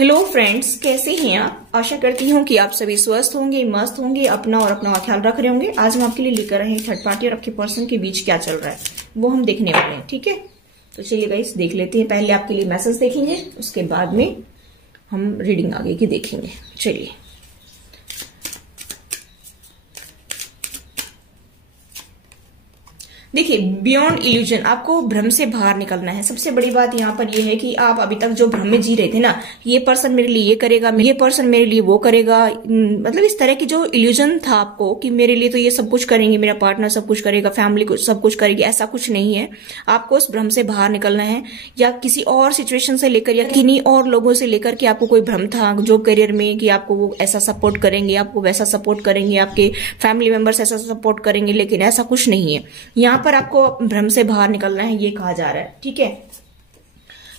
Hello friends, कैसे हैं आप। आशा करती हूँ कि आप सभी स्वस्थ होंगे, मस्त होंगे, अपना ख्याल रख रहे होंगे। आज हम आपके लिए लेकर आए हैं थर्ड पार्टी और आपके पर्सन के बीच क्या चल रहा है वो हम देखने वाले हैं। ठीक है, तो चलिए गाइस देख लेते हैं। पहले आपके लिए मैसेज देखेंगे, उसके बाद में हम रीडिंग आगे की देखेंगे। चलिए देखिए, बियॉन्ड इल्यूजन, आपको भ्रम से बाहर निकलना है। सबसे बड़ी बात यहाँ पर यह है कि आप अभी तक जो भ्रम में जी रहे थे ना, ये पर्सन मेरे लिए ये करेगा, ये पर्सन मेरे लिए वो करेगा, मतलब इस तरह की जो इल्यूजन था आपको कि मेरे लिए तो ये सब कुछ करेंगे, मेरा पार्टनर सब कुछ करेगा, फैमिली को सब कुछ करेगी, ऐसा कुछ नहीं है। आपको उस भ्रम से बाहर निकलना है, या किसी और सिचुएशन से लेकर या किन्हीं और लोगों से लेकर के आपको कोई भ्रम था जॉब करियर में कि आपको वो ऐसा सपोर्ट करेंगे, आपको वैसा सपोर्ट करेंगे, आपके फैमिली मेंबर्स ऐसा सपोर्ट करेंगे, लेकिन ऐसा कुछ नहीं है। यहाँ पर आपको भ्रम से बाहर निकलना है, ये कहा जा रहा है। ठीक है,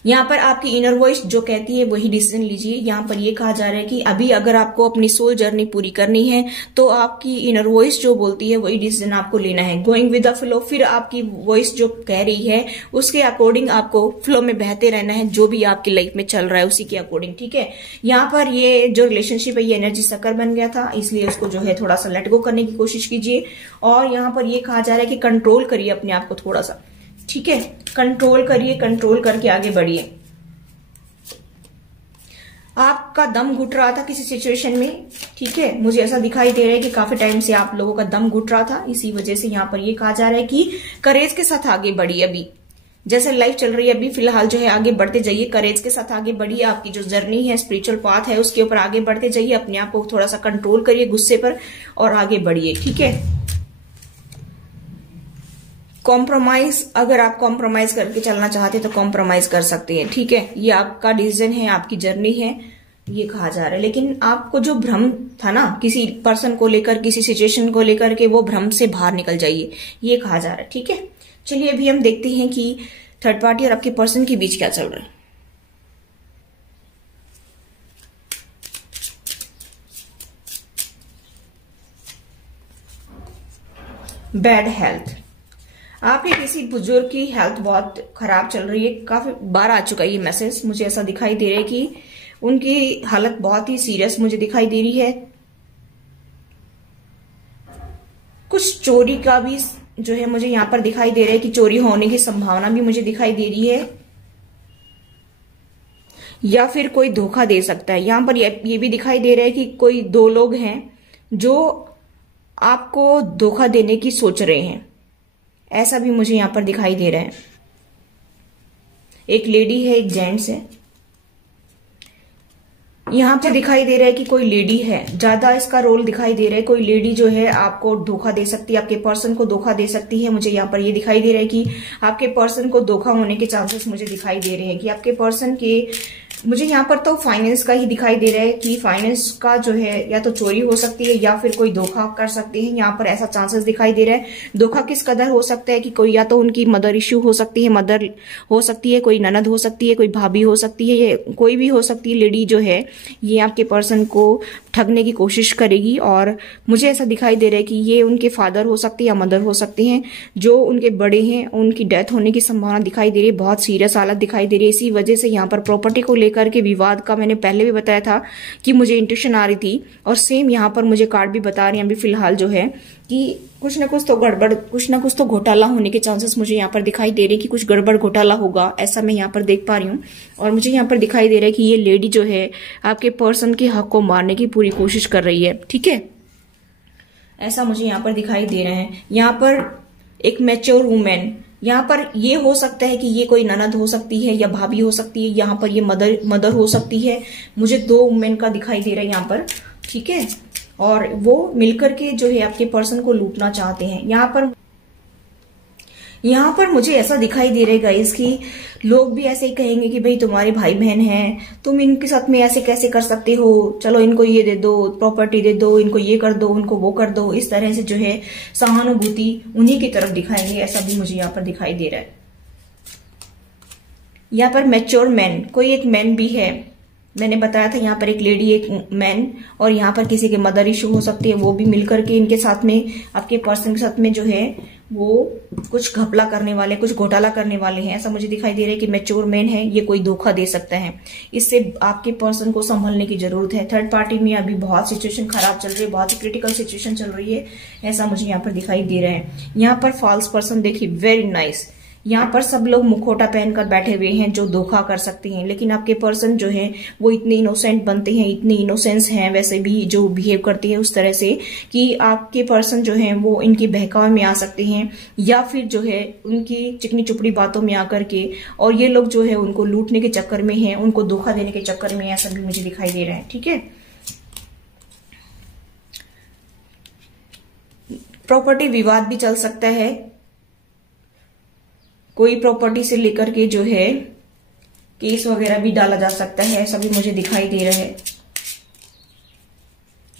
यहाँ पर आपकी इनर वॉइस जो कहती है वही डिसीजन लीजिए। यहाँ पर ये कहा जा रहा है कि अभी अगर आपको अपनी सोल जर्नी पूरी करनी है तो आपकी इनर वॉइस जो बोलती है वही डिसीजन आपको लेना है। गोइंग विद द फ्लो, फिर आपकी वॉइस जो कह रही है उसके अकॉर्डिंग आपको फ्लो में बहते रहना है। जो भी आपकी लाइफ में चल रहा है उसी के अकॉर्डिंग। ठीक है, यहाँ पर ये जो रिलेशनशिप है ये एनर्जी सकर बन गया था, इसलिए उसको जो है थोड़ा सा लेट गो करने की कोशिश कीजिए। और यहाँ पर ये कहा जा रहा है कि कंट्रोल करिए अपने आप को थोड़ा सा। ठीक है, कंट्रोल करिए, कंट्रोल करके आगे बढ़िए। आपका दम घुट रहा था किसी सिचुएशन में। ठीक है, मुझे ऐसा दिखाई दे रहा है कि काफी टाइम से आप लोगों का दम घुट रहा था, इसी वजह से यहाँ पर ये कहा जा रहा है कि करेज के साथ आगे बढ़िए। अभी जैसे लाइफ चल रही है अभी फिलहाल जो है आगे बढ़ते जाइए, करेज के साथ आगे बढ़िए। आपकी जो जर्नी है, स्पिरिचुअल पाथ है, उसके ऊपर आगे बढ़ते जाइए। अपने आप को थोड़ा सा कंट्रोल करिए गुस्से पर और आगे बढ़िए। ठीक है, कॉम्प्रोमाइज, अगर आप कॉम्प्रोमाइज करके चलना चाहते हैं तो कॉम्प्रोमाइज कर सकते हैं। ठीक है, ये आपका डिसीजन है, आपकी जर्नी है, ये कहा जा रहा है। लेकिन आपको जो भ्रम था ना किसी पर्सन को लेकर, किसी सिचुएशन को लेकर के, वो भ्रम से बाहर निकल जाइए, ये कहा जा रहा है। ठीक है, चलिए अभी हम देखते हैं कि थर्ड पार्टी और आपके पर्सन के बीच क्या चल रहा है। बैड हेल्थ, आपके किसी बुजुर्ग की हेल्थ बहुत खराब चल रही है। काफी बार आ चुका है ये मैसेज, मुझे ऐसा दिखाई दे रहा है कि उनकी हालत बहुत ही सीरियस मुझे दिखाई दे रही है। कुछ चोरी का भी जो है मुझे यहाँ पर दिखाई दे रहा है कि चोरी होने की संभावना भी मुझे दिखाई दे रही है, या फिर कोई धोखा दे सकता है। यहाँ पर ये भी दिखाई दे रहा है कि कोई दो लोग हैं जो आपको धोखा देने की सोच रहे हैं, ऐसा भी मुझे यहां पर दिखाई दे रहा है। एक लेडी है, एक जेंट्स है। यहां पर दिखाई दे रहा है कि कोई लेडी है, ज्यादा इसका रोल दिखाई दे रहा है। कोई लेडी जो है आपको धोखा दे सकती है, आपके पर्सन को धोखा दे सकती है। मुझे यहाँ पर ये दिखाई दे रहा है कि आपके पर्सन को धोखा होने के चांसेस मुझे दिखाई दे रहे हैं कि आपके पर्सन के, मुझे यहाँ पर तो फाइनेंस का ही दिखाई दे रहा है कि फाइनेंस का जो है या तो चोरी हो सकती है या फिर कोई धोखा कर सकते हैं। यहाँ पर ऐसा चांसेस दिखाई दे रहा है। धोखा किस कदर हो सकता है कि कोई या तो उनकी मदर इश्यू हो सकती है, मदर हो सकती है, कोई ननद हो सकती है, कोई भाभी हो सकती है, ये कोई भी हो सकती है। लेडी जो है ये आपके पर्सन को ठगने की कोशिश करेगी। और मुझे ऐसा दिखाई दे रहा है कि ये उनके फादर हो सकते हैं या मदर हो सकते हैं, जो उनके बड़े हैं, उनकी डेथ होने की संभावना दिखाई दे रही है। बहुत सीरियस हालत दिखाई दे रही है। इसी वजह से यहाँ पर प्रॉपर्टी को करके विवाद का मैंने पहले भी बताया था कि मुझे इंट्यूशन आ रही थी, और सेम यहाँ पर मुझे कार्ड भी बता रहे हैं अभी फिलहाल जो है कि कुछ ना कुछ तो गड़बड़, कुछ ना कुछ तो घोटाला होने के चांसेस मुझे यहाँ पर दिखाई दे रहे हैं कि कुछ गड़बड़ घोटाला होगा, ऐसा मैं यहाँ पर देख पा रही हूँ। और मुझे यहाँ पर दिखाई दे रहा है कि ये लेडी जो है आपके पर्सन के हक को मारने की पूरी कोशिश कर रही है। ठीक है, ऐसा मुझे यहाँ पर दिखाई दे रहा है। यहाँ पर एक मैच्योर वुमेन, यहाँ पर ये हो सकता है कि ये कोई ननद हो सकती है या भाभी हो सकती है, यहाँ पर ये मदर हो सकती है। मुझे दो वुमेन का दिखाई दे रहा है यहाँ पर। ठीक है, और वो मिलकर के जो है आपके पर्सन को लूटना चाहते हैं। यहाँ पर मुझे ऐसा दिखाई दे रहा है गाइस कि लोग भी ऐसे ही कहेंगे कि भाई तुम्हारे भाई बहन हैं, तुम इनके साथ में ऐसे कैसे कर सकते हो, चलो इनको ये दे दो, प्रॉपर्टी दे दो, इनको ये कर दो, उनको वो कर दो। इस तरह से जो है सहानुभूति उन्हीं की तरफ दिखाएंगे, ऐसा भी मुझे यहाँ पर दिखाई दे रहा है। यहाँ पर मैच्योर मैन, कोई एक मैन भी है, मैंने बताया था यहाँ पर एक लेडी एक मैन, और यहाँ पर किसी के मदर इशू हो सकती है, वो भी मिलकर के इनके साथ में, आपके पर्सन के साथ में जो है वो कुछ घपला करने वाले, कुछ घोटाला करने वाले हैं, ऐसा मुझे दिखाई दे रहा है कि मैच्योर मैन है, ये कोई धोखा दे सकता है। इससे आपके पर्सन को संभलने की जरूरत है। थर्ड पार्टी में अभी बहुत सिचुएशन खराब चल रही है, बहुत ही क्रिटिकल सिचुएशन चल रही है, ऐसा मुझे यहाँ पर दिखाई दे रहा है। यहाँ पर फॉल्स पर्सन देखिए, वेरी नाइस। यहाँ पर सब लोग मुखौटा पहनकर बैठे हुए हैं जो धोखा कर सकते हैं, लेकिन आपके पर्सन जो है वो इतने इनोसेंट बनते हैं, इतने इनोसेंस हैं, वैसे भी जो बिहेव करते हैं उस तरह से कि आपके पर्सन जो है वो इनके बहकावे में आ सकते हैं, या फिर जो है उनकी चिकनी चुपड़ी बातों में आकर के, और ये लोग जो है उनको लूटने के चक्कर में है, उनको धोखा देने के चक्कर में, ऐसा भी मुझे दिखाई दे रहा है। ठीक है, प्रॉपर्टी विवाद भी चल सकता है, कोई प्रॉपर्टी से लेकर के जो है केस वगैरह भी डाला जा सकता है, ऐसा भी मुझे दिखाई दे रहा है।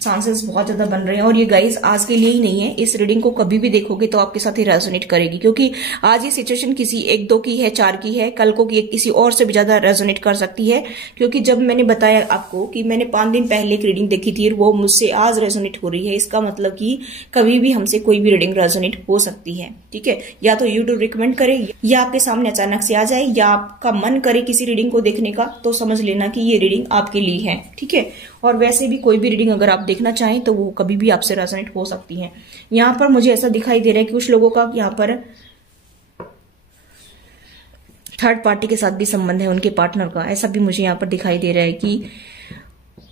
चांसेस बहुत ज्यादा बन रहे हैं, और ये गाइस आज के लिए ही नहीं है, इस रीडिंग को कभी भी देखोगे तो आपके साथ ही रेजोनेट करेगी, क्योंकि आज ये सिचुएशन किसी 1 2 की है, 4 की है, कल को किसी और से भी ज्यादा रेजोनेट कर सकती है। क्योंकि जब मैंने बताया आपको कि मैंने 5 दिन पहले एक रीडिंग देखी थी, वो मुझसे आज रेजोनेट हो रही है, इसका मतलब कि कभी भी हमसे कोई भी रीडिंग रेजोनेट हो सकती है। ठीक है, या तो यूट्यूब रिकमेंड करे, या आपके सामने अचानक से आ जाए, या आपका मन करे किसी रीडिंग को देखने का, तो समझ लेना कि ये रीडिंग आपके लिए है। ठीक है, और वैसे भी कोई भी रीडिंग अगर आप देखना चाहें तो वो कभी भी आपसे रेजोनेट हो सकती है। यहाँ पर मुझे ऐसा दिखाई दे रहा है कि कुछ लोगों का यहाँ पर थर्ड पार्टी के साथ भी संबंध है, उनके पार्टनर का, ऐसा भी मुझे यहाँ पर दिखाई दे रहा है कि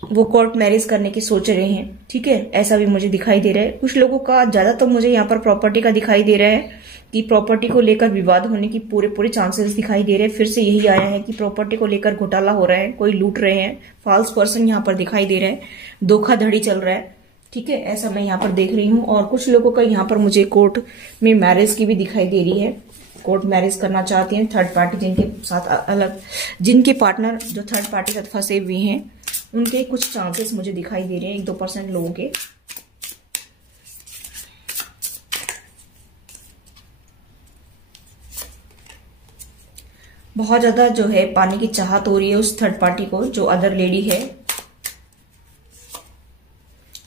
वो कोर्ट मैरिज करने की सोच रहे हैं। ठीक है, ऐसा भी मुझे दिखाई दे रहा है। कुछ लोगों का ज्यादा तो मुझे यहाँ पर प्रॉपर्टी का दिखाई दे रहा है कि प्रॉपर्टी को लेकर विवाद होने की पूरे चांसेस दिखाई दे रहे हैं। फिर से यही आया है कि प्रॉपर्टी को लेकर घोटाला हो रहा है, कोई लूट रहे हैं, फॉल्स पर्सन यहाँ पर दिखाई दे रहा है, धोखाधड़ी चल रहा है। ठीक है, ऐसा मैं यहाँ पर देख रही हूँ। और कुछ लोगों का यहाँ पर मुझे कोर्ट में मैरिज की भी दिखाई दे रही है, कोर्ट मैरिज करना चाहती हैं थर्ड पार्टी, जिनके साथ अलग, जिनके पार्टनर जो थर्ड पार्टी के साथ फंसे हुए हैं, उनके कुछ चांसेस मुझे दिखाई दे रहे हैं, 1-2% लोगों के। बहुत ज्यादा जो है पाने की चाहत हो रही है उस थर्ड पार्टी को, जो अदर लेडी है,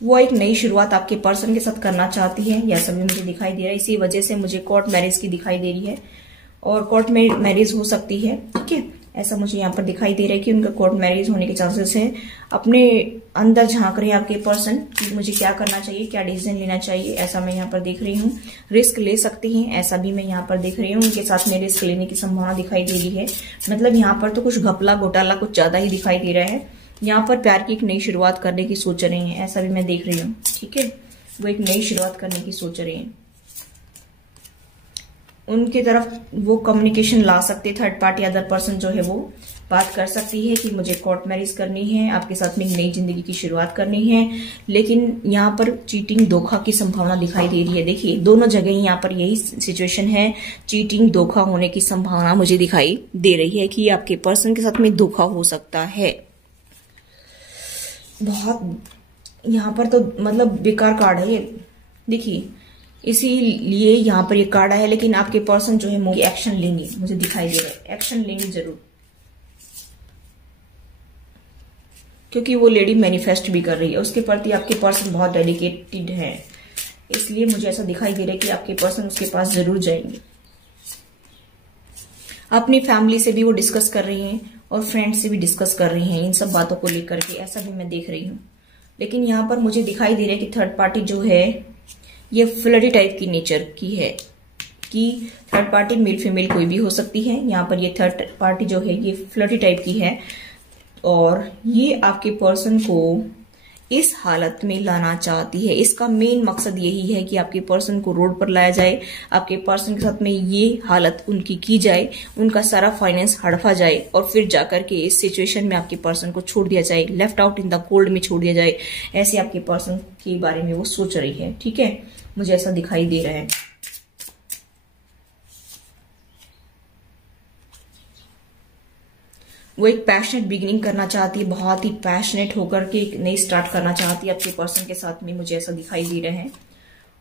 वो एक नई शुरुआत आपके पर्सन के साथ करना चाहती है, यह सभी मुझे दिखाई दे रहा है। इसी वजह से मुझे कोर्ट मैरिज की दिखाई दे रही है, और कोर्ट में मैरिज हो सकती है। ठीक है, ऐसा मुझे यहाँ पर दिखाई दे रहा है कि उनका कोर्ट मैरिज होने के चांसेस है। अपने अंदर झांक रहे हैं आपके पर्सन कि मुझे क्या करना चाहिए, क्या डिसीजन लेना चाहिए, ऐसा मैं यहाँ पर देख रही हूँ। रिस्क ले सकती हैं, ऐसा भी मैं यहाँ पर देख रही हूँ। उनके साथ में रिस्क लेने की संभावना दिखाई दे रही है। मतलब यहाँ पर तो कुछ घपला घोटाला कुछ ज्यादा ही दिखाई दे रहा है। यहाँ पर प्यार की एक नई शुरुआत करने की सोच रहे हैं, ऐसा भी मैं देख रही हूँ। ठीक है, वो एक नई शुरुआत करने की सोच रहे हैं। उनके तरफ वो कम्युनिकेशन ला सकते, थर्ड पार्टी अदर पर्सन जो है वो बात कर सकती है कि मुझे कोर्ट मैरिज करनी है, आपके साथ में नई जिंदगी की शुरुआत करनी है। लेकिन यहाँ पर चीटिंग धोखा की संभावना दिखाई दे रही है। देखिए, दोनों जगह यहाँ पर यही सिचुएशन है, चीटिंग धोखा होने की संभावना मुझे दिखाई दे रही है कि आपके पर्सन के साथ में धोखा हो सकता है। बहुत यहाँ पर तो मतलब बेकार कार्ड है ये, देखिए, इसीलिए यहाँ पर ये कार्ड है। लेकिन आपके पर्सन जो है एक्शन लेंगे, मुझे दिखाई दे रहा है, एक्शन लेंगे जरूर, क्योंकि वो लेडी मैनिफेस्ट भी कर रही है, उसके प्रति आपके पर्सन बहुत डेडिकेटेड है। इसलिए मुझे ऐसा दिखाई दे रहा है कि आपके पर्सन उसके पास जरूर जाएंगे। अपनी फैमिली से भी वो डिस्कस कर रही हैं, और फ्रेंड से भी डिस्कस कर रही हैं इन सब बातों को लेकर के, ऐसा भी मैं देख रही हूँ। लेकिन यहाँ पर मुझे दिखाई दे रहा है कि थर्ड पार्टी जो है ये फ्लर्टी टाइप की नेचर की है, कि थर्ड पार्टी मेल फीमेल कोई भी हो सकती है। यहाँ पर ये थर्ड पार्टी जो है ये फ्लर्टी टाइप की है, और ये आपके पर्सन को इस हालत में लाना चाहती है। इसका मेन मकसद यही है कि आपके पर्सन को रोड पर लाया जाए, आपके पर्सन के साथ में ये हालत उनकी की जाए, उनका सारा फाइनेंस हड़पा जाए, और फिर जाकर के इस सिचुएशन में आपके पर्सन को छोड़ दिया जाए, left out in the cold में छोड़ दिया जाए। ऐसे आपके पर्सन के बारे में वो सोच रही है। ठीक है, मुझे ऐसा दिखाई दे रहा है। वो एक पैशनेट बिगिनिंग करना चाहती है, बहुत ही पैशनेट होकर के एक नई स्टार्ट करना चाहती है आपके पर्सन के साथ में, मुझे ऐसा दिखाई दे रहा है।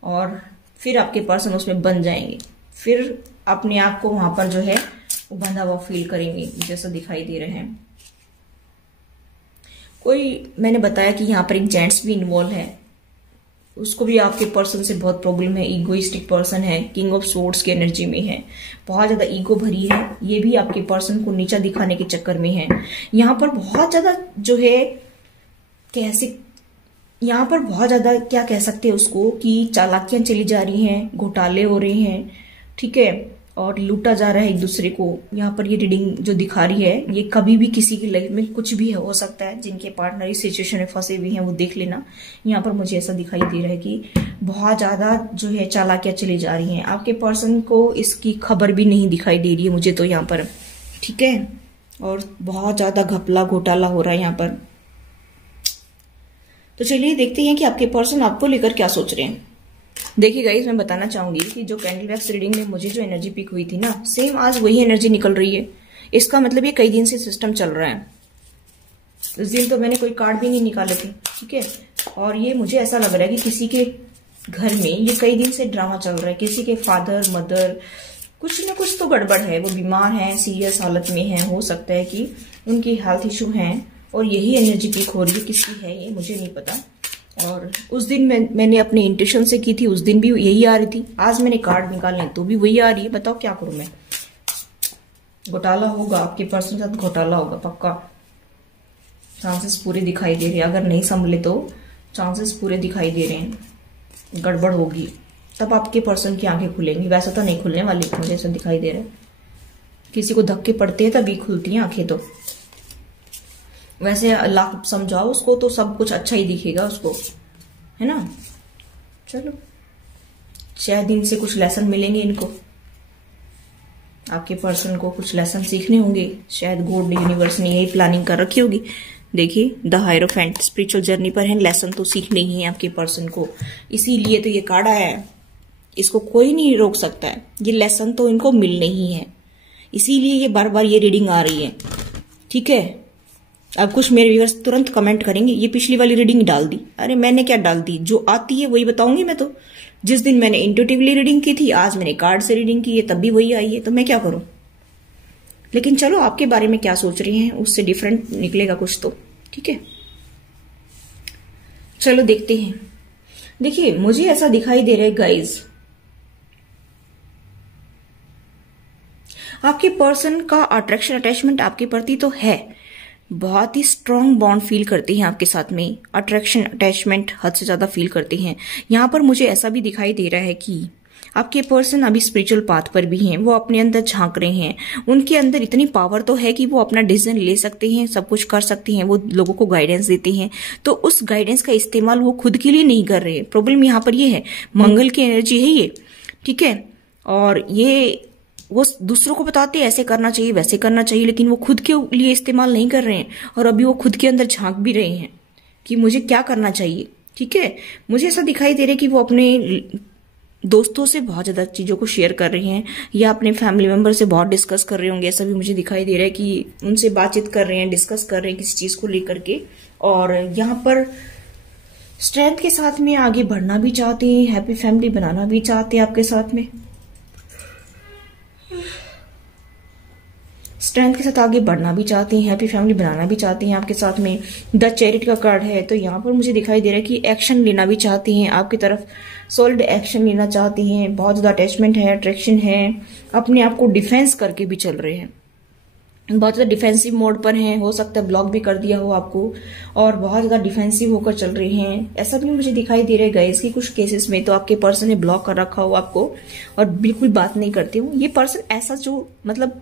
और फिर आपके पर्सन उसमें बन जाएंगे, फिर अपने आप को वहां पर जो है वो बंधा हुआ फील करेंगे, जैसा दिखाई दे रहे हैं। कोई, मैंने बताया कि यहाँ पर एक जेंट्स भी इन्वॉल्व है, उसको भी आपके पर्सन से बहुत प्रॉब्लम है। ईगोइस्टिक पर्सन है, किंग ऑफ सोर्ड्स की एनर्जी में है, बहुत ज्यादा ईगो भरी है। ये भी आपके पर्सन को नीचा दिखाने के चक्कर में है। यहाँ पर बहुत ज्यादा जो है कैसे, यहाँ पर बहुत ज्यादा क्या कह सकते हैं उसको कि चालाकियां चली जा रही हैं, घोटाले हो रहे हैं, ठीक है, और लूटा जा रहा है एक दूसरे को। यहाँ पर ये रीडिंग जो दिखा रही है, ये कभी भी किसी की लाइफ में कुछ भी हो सकता है। जिनके पार्टनर इस सिचुएशन में फंसे हुए हैं वो देख लेना। यहाँ पर मुझे ऐसा दिखाई दे रहा है कि बहुत ज्यादा जो है चालाकियां चली जा रही हैं। आपके पर्सन को इसकी खबर भी नहीं दिखाई दे रही है मुझे तो यहाँ पर, ठीक है, और बहुत ज्यादा घपला घोटाला हो रहा है यहाँ पर। तो चलिए देखते हैं कि आपके पर्सन आपको लेकर क्या सोच रहे हैं। देखिए गाइस, मैं बताना चाहूंगी कि जो कैंडल वैक्स रीडिंग में मुझे जो एनर्जी पिक हुई थी ना, सेम आज वही एनर्जी निकल रही है। इसका मतलब ये कई दिन से सिस्टम चल रहा है। उस दिन तो मैंने कोई कार्ड भी नहीं निकाले थे, ठीक है, और ये मुझे ऐसा लग रहा है कि किसी के घर में ये कई दिन से ड्रामा चल रहा है। किसी के फादर मदर कुछ ना कुछ तो गड़बड़ है, वो बीमार है, सीरियस हालत में है, हो सकता है कि उनकी हेल्थ इशू है, और यही एनर्जी पिक हो रही है। किसकी है ये मुझे नहीं पता। और उस दिन मैंने अपने इंट्यूशन से की थी, उस दिन भी यही आ रही थी। आज मैंने कार्ड निकाले तो भी वही आ रही है। बताओ क्या करूं मैं। घोटाला होगा, आपके पर्सन के साथ घोटाला होगा पक्का। चांसेस पूरे दिखाई दे रहे हैं, अगर नहीं संभले तो चांसेस पूरे दिखाई दे रहे हैं, गड़बड़ होगी। तब आपके पर्सन की आंखें खुलेंगी, वैसे तो नहीं खुलने वाली, मुझे ऐसा दिखाई दे रहा है। किसी को धक्के पड़ते हैं तभी खुलती हैं आंखें। तो वैसे अल्लाह समझाओ उसको तो सब कुछ अच्छा ही दिखेगा उसको, है ना। चलो, शायद इनसे कुछ लेसन मिलेंगे इनको, आपके पर्सन को कुछ लेसन सीखने होंगे। शायद गॉड यूनिवर्स ने यही प्लानिंग कर रखी होगी। देखिए, द हायरोफेंट स्पिरिचुअल जर्नी पर है, लेसन तो सीखने ही है आपके पर्सन को, इसीलिए तो ये कार्ड आया है। इसको कोई नहीं रोक सकता है, ये लेसन तो इनको मिलने ही है, इसीलिए ये बार बार ये रीडिंग आ रही है, ठीक है। अब कुछ मेरे व्यूअर्स तुरंत कमेंट करेंगे ये पिछली वाली रीडिंग डाल दी। अरे मैंने क्या डाल दी, जो आती है वही बताऊंगी मैं तो। जिस दिन मैंने इंट्यूटिवली रीडिंग की थी, आज मैंने कार्ड से रीडिंग की है, तब भी वही आई है, तो मैं क्या करूं। लेकिन चलो, आपके बारे में क्या सोच रही हैं उससे डिफरेंट निकलेगा कुछ तो, ठीक है। चलो देखते हैं। देखिए, मुझे ऐसा दिखाई दे रहा है गाइज, आपके पर्सन का अट्रैक्शन अटैचमेंट आपके प्रति तो है, बहुत ही स्ट्रॉन्ग बॉन्ड फील करते हैं आपके साथ में, अट्रैक्शन अटैचमेंट हद से ज्यादा फील करते हैं। यहाँ पर मुझे ऐसा भी दिखाई दे रहा है कि आपके पर्सन अभी स्पिरिचुअल पाथ पर भी हैं, वो अपने अंदर झांक रहे हैं। उनके अंदर इतनी पावर तो है कि वो अपना डिसीजन ले सकते हैं, सब कुछ कर सकते हैं, वो लोगों को गाइडेंस देते हैं। तो उस गाइडेंस का इस्तेमाल वो खुद के लिए नहीं कर रहे। प्रॉब्लम यहाँ पर ये है, मंगल की एनर्जी है ये, ठीक है, और ये वो दूसरों को बताते हैं ऐसे करना चाहिए वैसे करना चाहिए, लेकिन वो खुद के लिए इस्तेमाल नहीं कर रहे हैं। और अभी वो खुद के अंदर झांक भी रहे हैं कि मुझे क्या करना चाहिए, ठीक है। मुझे ऐसा दिखाई दे रहा है कि वो अपने दोस्तों से बहुत ज्यादा चीजों को शेयर कर रहे हैं, या अपने फैमिली मेंबर से बहुत डिस्कस कर रहे होंगे। ऐसा भी मुझे दिखाई दे रहा है कि उनसे बातचीत कर रहे हैं, डिस्कस कर रहे हैं किसी चीज को लेकर के। और यहाँ पर स्ट्रेंथ के साथ में आगे बढ़ना भी चाहते हैं, हैप्पी फैमिली बनाना भी चाहते हैं आपके साथ में, स्ट्रेंथ के साथ आगे बढ़ना भी चाहते हैं, हैप्पी फैमिली बनाना भी चाहते हैं आपके साथ में। द चैरिटी का कार्ड है, तो यहाँ पर मुझे दिखाई दे रहा है कि एक्शन लेना भी चाहते हैं, आपकी तरफ सॉलिड एक्शन लेना चाहते हैं। बहुत ज्यादा अटैचमेंट है, अट्रैक्शन है, अपने आप को डिफेंस करके भी चल रहे हैं, बहुत ज्यादा डिफेंसिव मोड पर हैं। हो सकता है ब्लॉक भी कर दिया हो आपको, और बहुत ज्यादा डिफेंसिव होकर चल रहे हैं। ऐसा भी मुझे दिखाई दे रहा है गाइस कि कुछ केसेस में तो आपके पर्सन ने ब्लॉक कर रखा हो आपको, और बिल्कुल बात नहीं करते हो। ये पर्सन ऐसा जो मतलब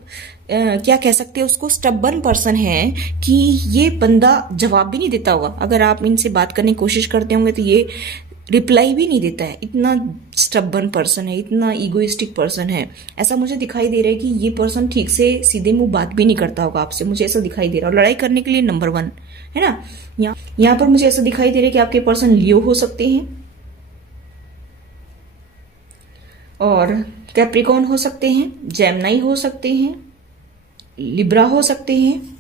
क्या कह सकते हैं उसको, स्टबर्न पर्सन है कि ये बंदा जवाब भी नहीं देता होगा। अगर आप इनसे बात करने की कोशिश करते होंगे तो ये रिप्लाई भी नहीं देता है। इतना स्टबर्न पर्सन है, इतना इगोइस्टिक पर्सन है। ऐसा मुझे दिखाई दे रहा है कि ये पर्सन ठीक से सीधे मुंह बात भी नहीं करता होगा आपसे, मुझे ऐसा दिखाई दे रहा है। लड़ाई करने के लिए नंबर 1 है ना। यहाँ पर मुझे ऐसा दिखाई दे रहा है कि आपके पर्सन लियो हो सकते हैं, और कैप्रिकॉर्न हो सकते हैं, जेमिनी हो सकते हैं, लिब्रा हो सकते हैं,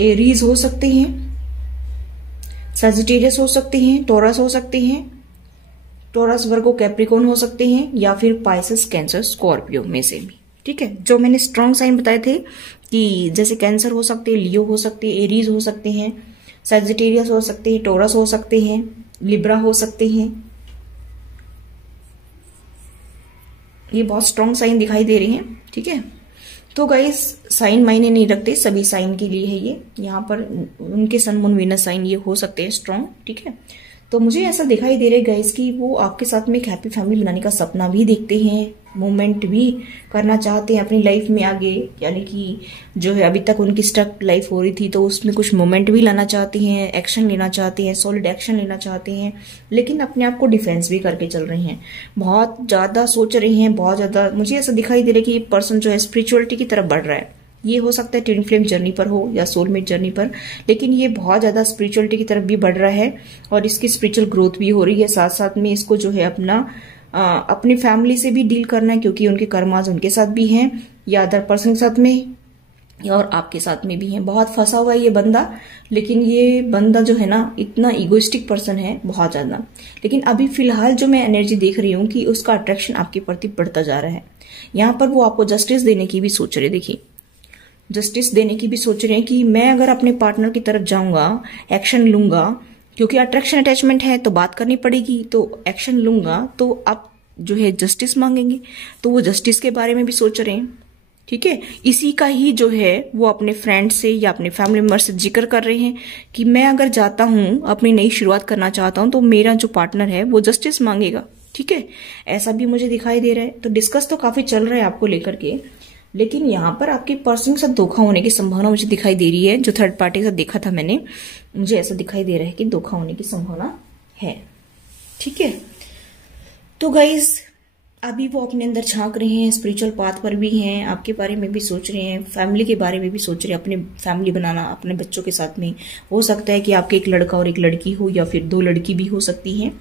एरीज हो सकते हैं, सजिटेरियस हो सकते हैं, टॉरस हो सकते हैं, टॉरस वर्गो कैप्रिकॉर्न हो सकते हैं, या फिर पाइसेस कैंसर स्कॉर्पियो में से भी, ठीक है। जो मैंने स्ट्रॉन्ग साइन बताए थे कि जैसे कैंसर हो सकते हैं, लियो हो सकते हैं, एरीज हो सकते हैं, सैजिटेरियस हो सकते हैं, टोरस हो सकते हैं, लिब्रा हो सकते हैं, ये बहुत स्ट्रॉन्ग साइन दिखाई दे रहे हैं। ठीक है, तो गाइस साइन मायने नहीं रखते, सभी साइन के लिए है ये। यहाँ पर उनके सन मून वीनस साइन ये हो सकते हैं स्ट्रॉन्ग। ठीक है, तो मुझे ऐसा दिखाई दे रहा है गाइस कि वो आपके साथ में एक हैप्पी फैमिली बनाने का सपना भी देखते हैं, मूवमेंट भी करना चाहते हैं अपनी लाइफ में आगे, यानी कि जो है अभी तक उनकी स्टक लाइफ हो रही थी तो उसमें कुछ मूवमेंट भी लाना चाहते हैं, एक्शन लेना चाहते हैं, सॉलिड एक्शन लेना चाहते हैं, लेकिन अपने आप को डिफेंस भी करके चल रहे हैं, बहुत ज्यादा सोच रहे हैं, बहुत ज्यादा। मुझे ऐसा दिखाई दे रहा है कि ये पर्सन जो है स्पिरिचुअलिटी की तरफ बढ़ रहा है। ये हो सकता है ट्विन फ्लेम जर्नी पर हो या सोलमेट जर्नी पर, लेकिन ये बहुत ज्यादा स्पिरिचुअलिटी की तरफ भी बढ़ रहा है और इसकी स्पिरिचुअल ग्रोथ भी हो रही है। साथ साथ में इसको जो है अपनी फैमिली से भी डील करना है, क्योंकि उनके कर्माज उनके साथ भी हैं या अदर पर्सन के साथ में और आपके साथ में भी हैं। बहुत फंसा हुआ है ये बंदा, लेकिन ये बंदा जो है ना इतना इगोइस्टिक पर्सन है बहुत ज्यादा। लेकिन अभी फिलहाल जो मैं एनर्जी देख रही हूँ कि उसका अट्रैक्शन आपके प्रति बढ़ता जा रहा है। यहाँ पर वो आपको जस्टिस देने की भी सोच रहे, देखिए जस्टिस देने की भी सोच रहे हैं कि मैं अगर अपने पार्टनर की तरफ जाऊंगा, एक्शन लूंगा, क्योंकि अट्रैक्शन अटैचमेंट है तो बात करनी पड़ेगी, तो एक्शन लूंगा तो आप जो है जस्टिस मांगेंगे, तो वो जस्टिस के बारे में भी सोच रहे हैं। ठीक है, इसी का ही जो है वो अपने फ्रेंड से या अपने फैमिली मेंबर से जिक्र कर रहे हैं कि मैं अगर जाता हूं, अपनी नई शुरुआत करना चाहता हूं, तो मेरा जो पार्टनर है वो जस्टिस मांगेगा। ठीक है, ऐसा भी मुझे दिखाई दे रहा है। तो डिस्कस तो काफी चल रहा है आपको लेकर के, लेकिन यहाँ पर आपके पर्सन के साथ धोखा होने की संभावना मुझे दिखाई दे रही है। जो थर्ड पार्टी के साथ देखा था मैंने, मुझे ऐसा दिखाई दे रहा है कि धोखा होने की संभावना है। ठीक है, तो गाइज अभी वो अपने अंदर झांक रहे हैं, स्पिरिचुअल पाथ पर भी हैं, आपके बारे में भी सोच रहे हैं, फैमिली के बारे में भी सोच रहे हैं, अपने फैमिली बनाना अपने बच्चों के साथ में। हो सकता है कि आपके एक लड़का और एक लड़की हो, या फिर 2 लड़की भी हो सकती हैं,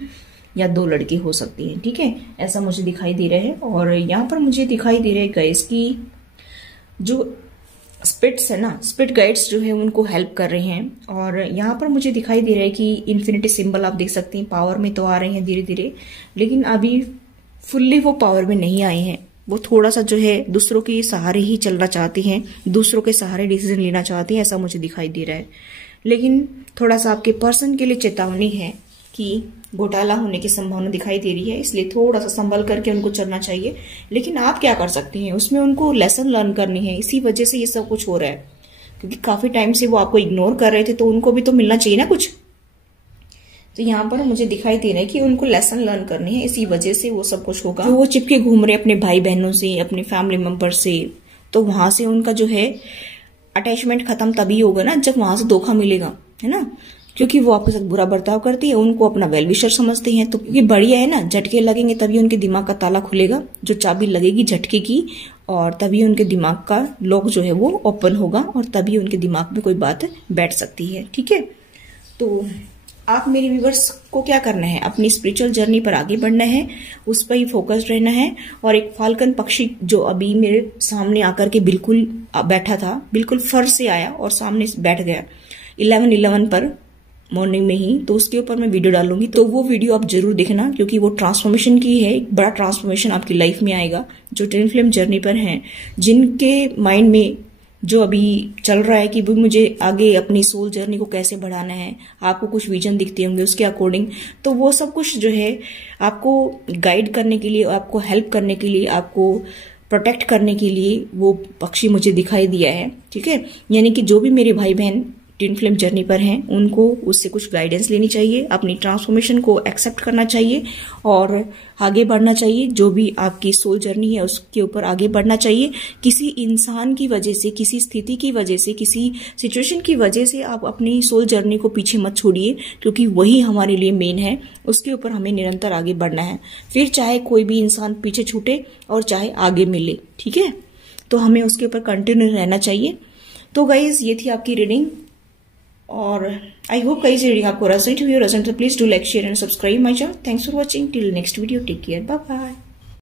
या 2 लड़के हो सकती हैं। ठीक है, ऐसा मुझे दिखाई दे रहा है। और यहाँ पर मुझे दिखाई दे रहा है गाइस की जो स्पिरिट्स है ना, स्पिरिट गाइड्स जो है उनको हेल्प कर रहे हैं। और यहाँ पर मुझे दिखाई दे रहा है कि इन्फिनिटी सिंबल आप देख सकते हैं, पावर में तो आ रहे हैं धीरे धीरे, लेकिन अभी फुल्ली वो पावर में नहीं आए हैं। वो थोड़ा सा जो है दूसरों के सहारे ही चलना चाहते हैं, दूसरों के सहारे डिसीजन लेना चाहते हैं, ऐसा मुझे दिखाई दे रहा है। लेकिन थोड़ा सा आपके पर्सन के लिए चेतावनी है कि घोटाला होने की संभावना दिखाई दे रही है, इसलिए थोड़ा सा संभल करके उनको चलना चाहिए। लेकिन आप क्या कर सकते हैं, उसमें उनको लेसन लर्न करनी है, इसी वजह से ये सब कुछ हो रहा है। क्योंकि काफी टाइम से वो आपको इग्नोर कर रहे थे, तो उनको भी तो मिलना चाहिए ना कुछ। तो यहाँ पर मुझे दिखाई दे रहा है कि उनको लेसन लर्न करनी है, इसी वजह से वो सब कुछ होगा। वो चिपके घूम रहे अपने भाई बहनों से, अपने फैमिली मेंबर से, तो वहां से उनका जो है अटैचमेंट खत्म तभी होगा ना जब वहां से धोखा मिलेगा, है ना। क्योंकि वो आपके साथ बुरा बर्ताव करती है, उनको अपना वेल विशर समझते हैं, तो ये बढ़िया है ना। झटके लगेंगे तभी उनके दिमाग का ताला खुलेगा, जो चाबी लगेगी झटके की, और तभी उनके दिमाग का लॉक जो है वो ओपन होगा, और तभी उनके दिमाग में कोई बात बैठ सकती है। ठीक है, तो आप मेरे व्यूवर्स को क्या करना है, अपनी स्पिरिचुअल जर्नी पर आगे बढ़ना है, उस पर ही फोकस्ड रहना है। और एक फाल्कन पक्षी जो अभी मेरे सामने आकर के बिल्कुल बैठा था, बिल्कुल फर से आया और सामने बैठ गया 11/11 पर मॉर्निंग में ही, तो उसके ऊपर मैं वीडियो डालूंगी, तो वो वीडियो आप जरूर देखना, क्योंकि वो ट्रांसफॉर्मेशन की है, एक बड़ा ट्रांसफॉर्मेशन आपकी लाइफ में आएगा। जो ट्विन फ्लेम जर्नी पर हैं, जिनके माइंड में जो अभी चल रहा है कि भी मुझे आगे अपनी सोल जर्नी को कैसे बढ़ाना है, आपको कुछ विजन दिखते होंगे उसके अकॉर्डिंग, तो वो सब कुछ जो है आपको गाइड करने के लिए, आपको हेल्प करने के लिए, आपको प्रोटेक्ट करने के लिए वो पक्षी मुझे दिखाई दिया है। ठीक है, यानी कि जो भी मेरे भाई बहन ट्विन फ्लेम जर्नी पर हैं, उनको उससे कुछ गाइडेंस लेनी चाहिए, अपनी ट्रांसफॉर्मेशन को एक्सेप्ट करना चाहिए और आगे बढ़ना चाहिए। जो भी आपकी सोल जर्नी है उसके ऊपर आगे बढ़ना चाहिए। किसी इंसान की वजह से, किसी स्थिति की वजह से, किसी सिचुएशन की वजह से आप अपनी सोल जर्नी को पीछे मत छोड़िए, क्योंकि वही हमारे लिए मेन है, उसके ऊपर हमें निरंतर आगे बढ़ना है। फिर चाहे कोई भी इंसान पीछे छूटे और चाहे आगे मिले, ठीक है, तो हमें उसके ऊपर कंटिन्यू रहना चाहिए। तो गाइज ये थी आपकी रीडिंग, और आई होप गाइस रीडिंग आपको रेजोनेट हुई, तो please do like, share and subscribe my channel. Thanks for watching, till next video, take care, bye bye.